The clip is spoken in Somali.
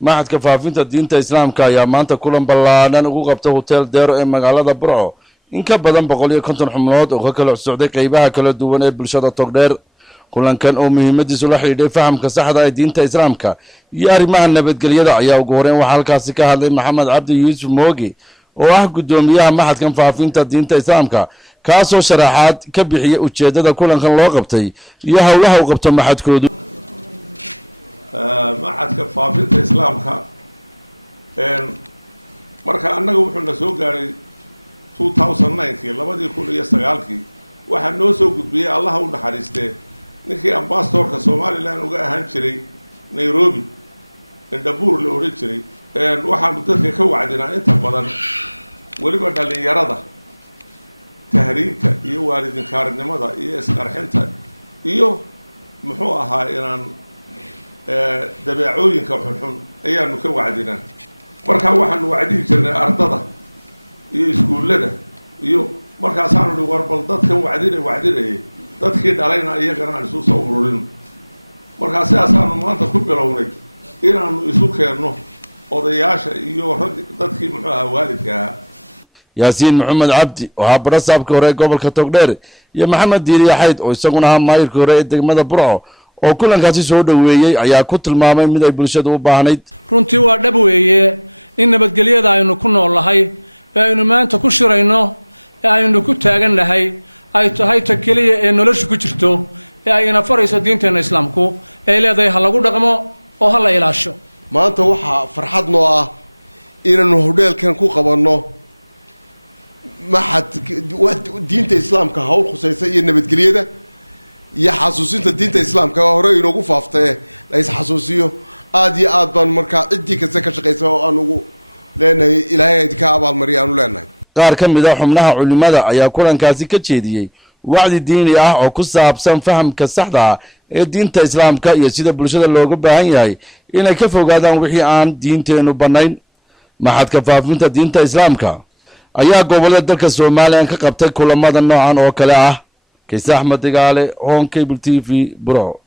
maxadka faafinta diinta islaamka ayaa maanta kulan ballaaran ugu qabtay hotel Deero ee magaalada Burco in ka badan 150 xubnood oo ka kala socday qaybaha kala duwan ee bulshada Togdheer. kulankan oo muhiimadiisu la xiriiray fahamka saxda ah ee diinta islaamka iyo arrimaha nabadgelyada ayaa ugu horreyn waxa halkaasi ka hadlay Maxamed Cabdi Yuusuf Moogi oo ah gudoomiyaha maxadkan faafinta diinta islaamka kaasoo sharaxaad ka bixiyay ujeedada kulankan loo qabtay iyo hawlaha uu qabto maxadkoodu. maxadka faafinta islaamka marka annaga wuxuu na soo gaaray 2009 2009 waxaa noo soo gudbiyay allaha u naxariistee ninkii ambassadorka Somaliland uga ahaan jiray Nairobi Indabur la oran jiray waxaanu dadka ka wacdinaa inta badan waliba dhalinyarada tahriibta iyo waalidinkaarnimada iyo isqarxinta iyo muxuu ahaa inaan dabeecooyinka xunxun ayaanu ka wacdinaa. marka waxaanu wacdin jirnay ardada iyo iskuullada iyo markaasaanu dhihi war bal dadkan wacdinayay dadkii dhalayna iyagana aan isu soo ururin. markaa sidaasaanu maanta ku bilownay inaanu isu keenno odayaasha iyo rag dadkii muxuu ahaa waalidka ahaa. yaasiin maxamed cabdi oo ahaa barasaabka hore ee gobolka Togdheer iyo maxamed diiriye xayd oo isaguna ahaa maayirka hore ee degmada Burco oo kulankaasi soo dhaweeyay ayaa ku tilmaamay mid ay bulshadu u baahnayd. runtii waa dhab weeye in nabadgelyada aynu ku noolahay ee aynu maanta ku shirayno ee aynu ku taagannahay ay tahay ta kaliya ee nolosha ku jirto ee ay ina farayso diinteena islaamku ee leedahay ha lagu dhaqmo oo ha la ilaasho. maanta waxaa farxad noo ah inaanu hodheelkan ku qabanno maxad diinta islaamka hawl khusaysa iyo nabadgelyada iyo xasuusinta diinta islaamka hore inoogu faaftay la is xasuusiyo aad iyo aad baan markaa ciddii kasta ka shaqaysa oo aan ugu leenahay ilaahay ka abaalmariyo aanu leenahay. qaar ka mid ah xubnaha culimada ayaa kulankaasi ka jeediyey wacdi diini ah oo ku saabsan fahamka saxda ah ee diinta islaamka iyo sida bulshada looga baahan yahay inay ka fogaadaan wixii aan diinteenu bannayn. maxadka faafinta diinta islaamka ayaa gobolada dalka Soomaaliya ka qabtay kulamada noocan oo kale ah. Kays Axmed Digaale, Home Cable TV, Burco.